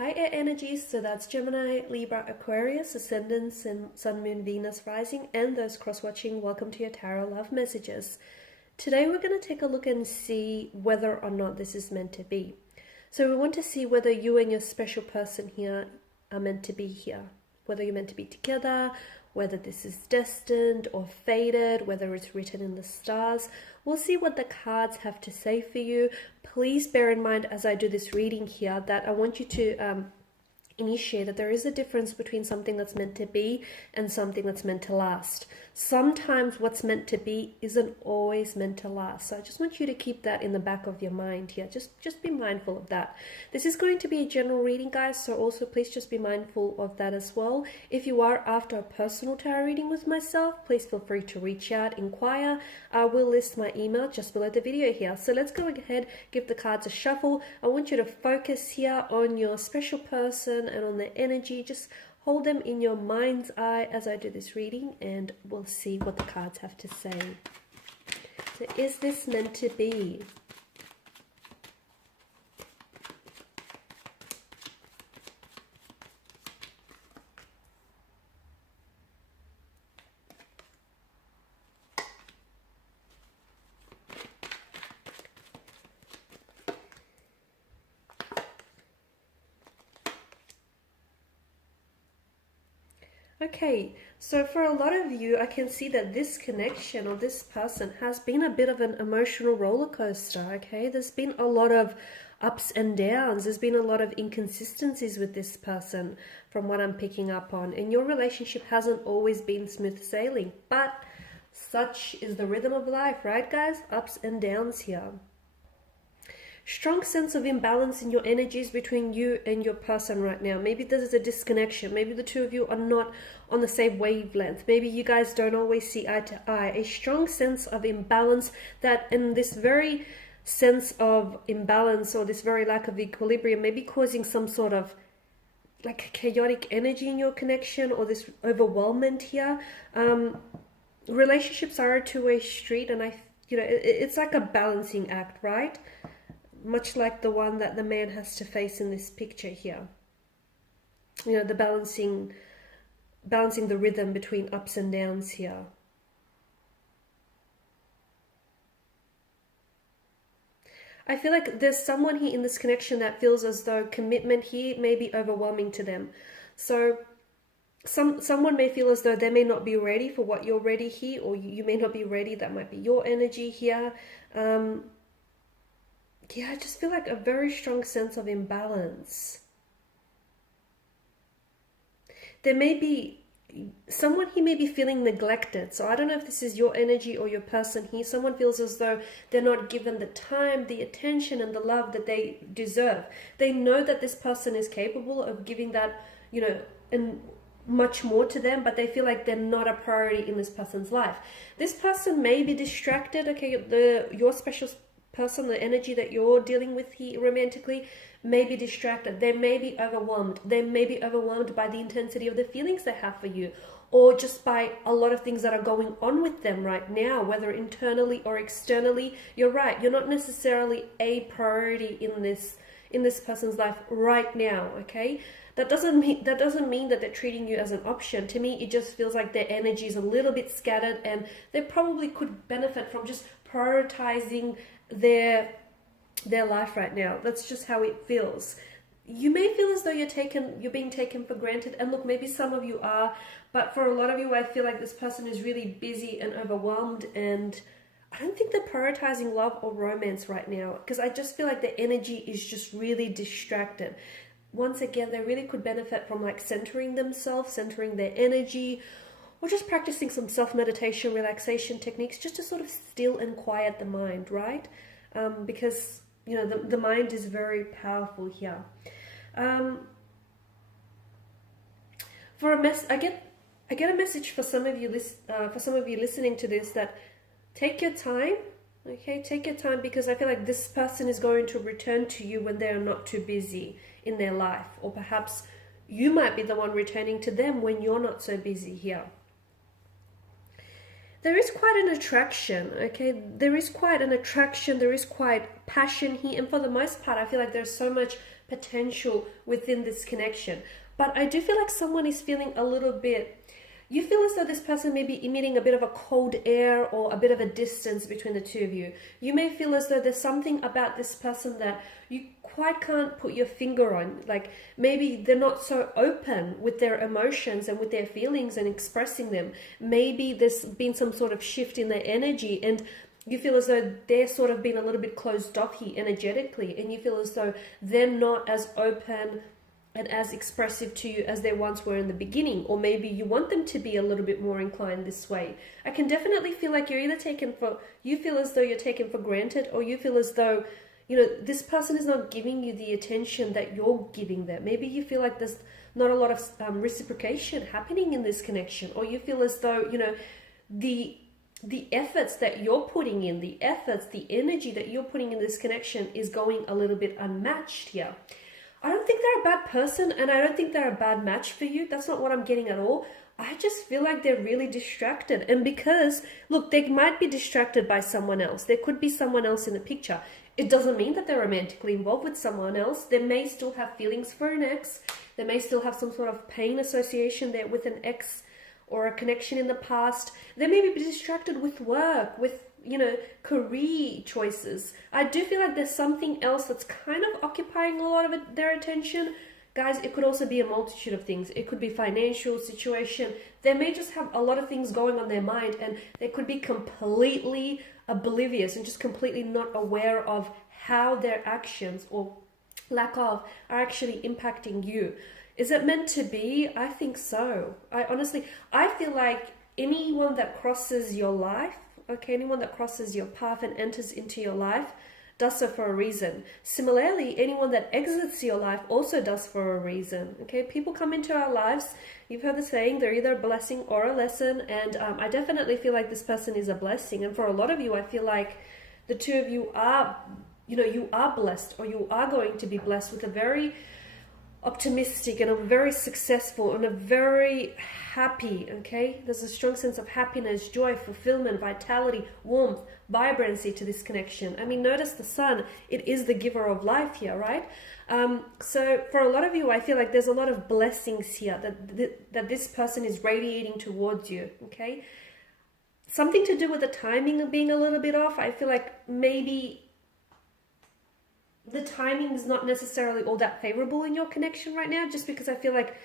Hi air energies, so that's Gemini, Libra, Aquarius, Ascendants, and Sun, Moon, Venus, Rising, and those cross-watching. Welcome to your Tarot Love Messages. Today we're going to take a look and see whether or not this is meant to be. So we want to see whether you and your special person here are meant to be here. Whether you're meant to be together, whether this is destined or fated, whether it's written in the stars. We'll see what the cards have to say for you. Please bear in mind as I do this reading here that I want you to initiate that there is a difference between something that's meant to be and something that's meant to last. Sometimes what's meant to be isn't always meant to last. So I just want you to keep that in the back of your mind here. Just be mindful of that. This is going to be a general reading, guys, so also please just be mindful of that as well. If you are after a personal tarot reading with myself, please feel free to reach out, inquire. I will list my email just below the video here. So let's go ahead, give the cards a shuffle. I want you to focus here on your special person and on their energy. Just hold them in your mind's eye as I do this reading, and we'll see what the cards have to say. So is this meant to be? Okay, so for a lot of you, I can see that this connection or this person has been a bit of an emotional roller coaster, okay? There's been a lot of ups and downs. There's been a lot of inconsistencies with this person from what I'm picking up on. And your relationship hasn't always been smooth sailing, but such is the rhythm of life, right, guys? Ups and downs here. Strong sense of imbalance in your energies between you and your person right now. Maybe there's a disconnection. Maybe the two of you are not on the same wavelength. Maybe you guys don't always see eye to eye. A strong sense of imbalance that, in this very sense of imbalance or this very lack of equilibrium, may be causing some sort of like chaotic energy in your connection or this overwhelmment here. Relationships are a two-way street, and it's like a balancing act, right? Much like the one that the man has to face in this picture here. You know, the balancing the rhythm between ups and downs here. I feel like there's someone here in this connection that feels as though commitment here may be overwhelming to them. So someone may feel as though they may not be ready for what you're ready here, or you may not be ready. That might be your energy here. Yeah, I just feel like a very strong sense of imbalance. There may be someone here may be feeling neglected. So I don't know if this is your energy or your person here. Someone feels as though they're not given the time, the attention, and the love that they deserve. They know that this person is capable of giving that, and much more to them, but they feel like they're not a priority in this person's life. This person may be distracted. Okay, your special person, the energy that you're dealing with here romantically, may be distracted. They may be overwhelmed. They may be overwhelmed by the intensity of the feelings they have for you, or just by a lot of things that are going on with them right now, whether internally or externally. You're right, you're not necessarily a priority in this person's life right now, okay? That doesn't mean that they're treating you as an option. To me, it just feels like their energy is a little bit scattered, and they probably could benefit from just prioritizing their life right now. That's just how it feels. You may feel as though you're being taken for granted, and look, maybe some of you are, but for a lot of you, I feel like this person is really busy and overwhelmed, and I don't think they're prioritizing love or romance right now, because I just feel like the energy is just really distracted. Once again, they really could benefit from like centering themselves, centering their energy, or just practicing some self-meditation, relaxation techniques, just to sort of still and quiet the mind, right? Because, the mind is very powerful here. I get a message for some of you listening to this, that take your time, okay? Take your time, because I feel like this person is going to return to you when they are not too busy in their life, or perhaps you might be the one returning to them when you're not so busy here. there is quite an attraction, okay? There is quite an attraction, there is quite passion here, and for the most part, I feel like there's so much potential within this connection. But I do feel like someone is feeling a little bit, you feel as though this person may be emitting a bit of a cold air or a bit of a distance between the two of you. You may feel as though there's something about this person that you quite can't put your finger on. Like maybe they're not so open with their emotions and with their feelings and expressing them. Maybe there's been some sort of shift in their energy, and you feel as though they're sort of being a little bit closed off here energetically, and you feel as though they're not as open and as expressive to you as they once were in the beginning. Or maybe you want them to be a little bit more inclined this way. I can definitely feel like you're either you feel as though you're taken for granted, or you feel as though, you know, this person is not giving you the attention that you're giving them. Maybe you feel like there's not a lot of reciprocation happening in this connection, or you feel as though, you know, the efforts that you're putting in, the energy that you're putting in this connection is going a little bit unmatched here. I don't think they're a bad person, and I don't think they're a bad match for you. That's not what I'm getting at all. I just feel like they're really distracted. And because, look, they might be distracted by someone else. There could be someone else in the picture. It doesn't mean that they're romantically involved with someone else. They may still have feelings for an ex. They may still have some sort of pain association there with an ex or a connection in the past. They may be distracted with work, with, you know, career choices. I do feel like there's something else that's kind of occupying a lot of their attention. Guys, it could also be a multitude of things. It could be financial situation. They may just have a lot of things going on their mind, and they could be completely oblivious and just completely not aware of how their actions or lack of are actually impacting you. Is it meant to be? I think so. I feel like anyone that crosses your life, okay, anyone that crosses your path and enters into your life does so for a reason. Similarly, anyone that exits your life also does for a reason. Okay, people come into our lives. You've heard the saying, they're either a blessing or a lesson. And I definitely feel like this person is a blessing. And for a lot of you, I feel like the two of you are, you know, you are blessed, or you are going to be blessed with a very optimistic and a very successful and a very happy, okay? There's a strong sense of happiness, joy, fulfillment, vitality, warmth, vibrancy to this connection. I mean, notice the sun. It is the giver of life here, right? So for a lot of you, I feel like there's a lot of blessings here that this person is radiating towards you, okay? Something to do with the timing of being a little bit off. I feel like maybe the timing is not necessarily all that favorable in your connection right now, just because I feel like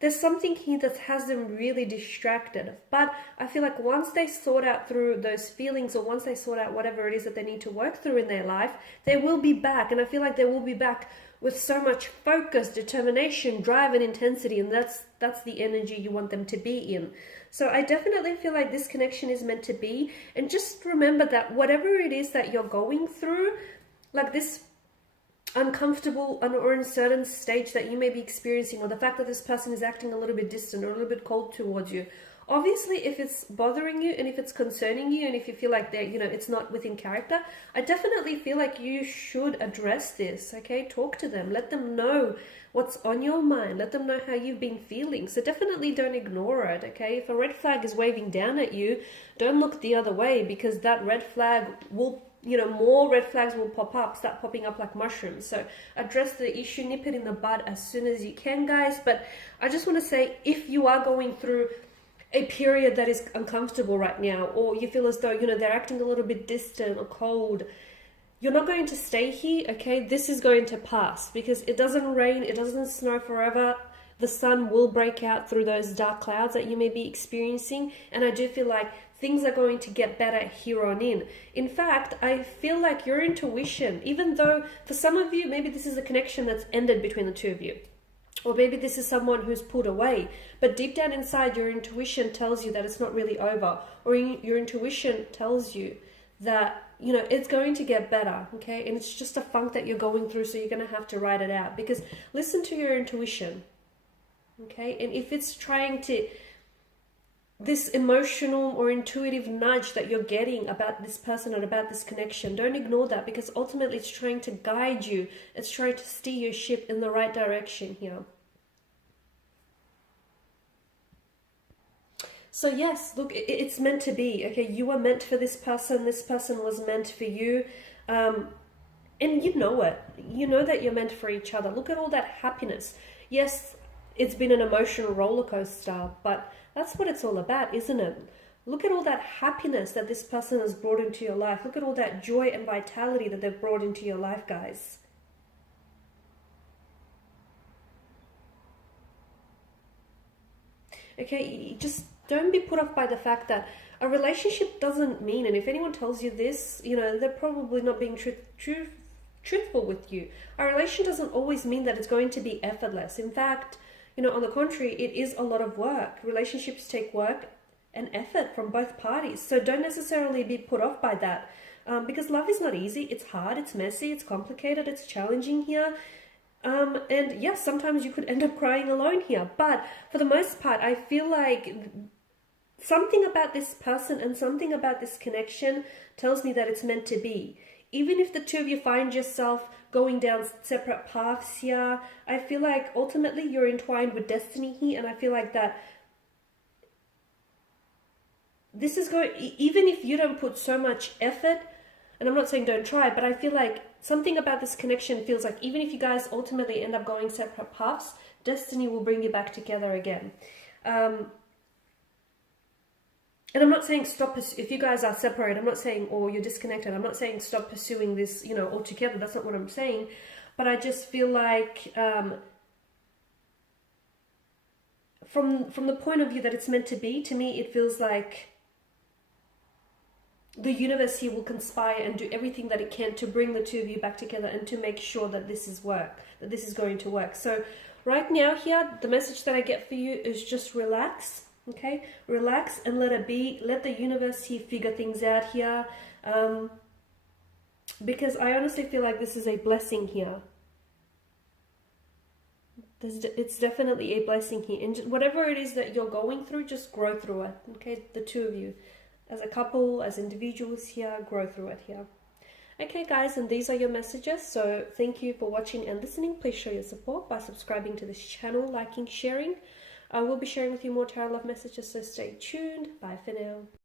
there's something here that has them really distracted. But I feel like once they sort out through those feelings, or once they sort out whatever it is that they need to work through in their life, they will be back. And I feel like they will be back with so much focus, determination, drive, and intensity. And that's the energy you want them to be in. So I definitely feel like this connection is meant to be. And just remember that whatever it is that you're going through, like this uncomfortable or uncertain stage that you may be experiencing, or the fact that this person is acting a little bit distant or a little bit cold towards you, obviously if it's bothering you and if it's concerning you and if you feel like they're, you know, it's not within character, I definitely feel like you should address this. Okay, talk to them, let them know what's on your mind, let them know how you've been feeling. So definitely don't ignore it. Okay, if a red flag is waving down at you, don't look the other way, because that red flag will, you know, more red flags will start popping up like mushrooms. So address the issue, nip it in the bud as soon as you can, guys. But I just want to say, if you are going through a period that is uncomfortable right now, or you feel as though, you know, they're acting a little bit distant or cold, you're not going to stay here, okay? This is going to pass, because it doesn't rain, it doesn't snow forever. The sun will break out through those dark clouds that you may be experiencing. And I do feel like things are going to get better here on in. In fact, I feel like your intuition, even though for some of you, maybe this is a connection that's ended between the two of you, or maybe this is someone who's pulled away, but deep down inside, your intuition tells you that it's not really over, or your intuition tells you that, you know, it's going to get better, okay? And it's just a funk that you're going through, so you're going to have to ride it out. Because listen to your intuition, okay? And if it's trying to, this emotional or intuitive nudge that you're getting about this person and about this connection, don't ignore that, because ultimately it's trying to guide you. It's trying to steer your ship in the right direction here. So yes, look, it's meant to be, okay? You were meant for this person. This person was meant for you. And you know it. You know that you're meant for each other. Look at all that happiness. Yes, it's been an emotional roller coaster, but that's what it's all about, isn't it? Look at all that happiness that this person has brought into your life. Look at all that joy and vitality that they've brought into your life, guys. Okay, just don't be put off by the fact that a relationship doesn't mean, and if anyone tells you this, you know, they're probably not being truthful with you. A relation doesn't always mean that it's going to be effortless. In fact, you know, on the contrary, it is a lot of work. Relationships take work and effort from both parties. So don't necessarily be put off by that, because love is not easy. It's hard, it's messy, it's complicated, it's challenging here. And yes, sometimes you could end up crying alone here. But for the most part, I feel like something about this person and something about this connection tells me that it's meant to be. Even if the two of you find yourself going down separate paths here, I feel like ultimately you're entwined with destiny here, and I feel like that this is going, even if you don't put so much effort, and I'm not saying don't try, but I feel like something about this connection feels like even if you guys ultimately end up going separate paths, destiny will bring you back together again. And I'm not saying stop, if you guys are separated, I'm not saying, or you're disconnected, I'm not saying stop pursuing this, you know, altogether. That's not what I'm saying. But I just feel like from the point of view that it's meant to be, to me, it feels like the universe here will conspire and do everything that it can to bring the two of you back together and to make sure that this is going to work. So right now here, the message that I get for you is just relax. Okay, relax and let it be. Let the universe here figure things out here, because I honestly feel like this is a blessing here. It's definitely a blessing here, and whatever it is that you're going through, just grow through it. Okay, the two of you, as a couple, as individuals here, grow through it here. Okay guys, and these are your messages. So thank you for watching and listening. Please show your support by subscribing to this channel, liking, sharing. I will be sharing with you more tarot love messages, so stay tuned. Bye for now.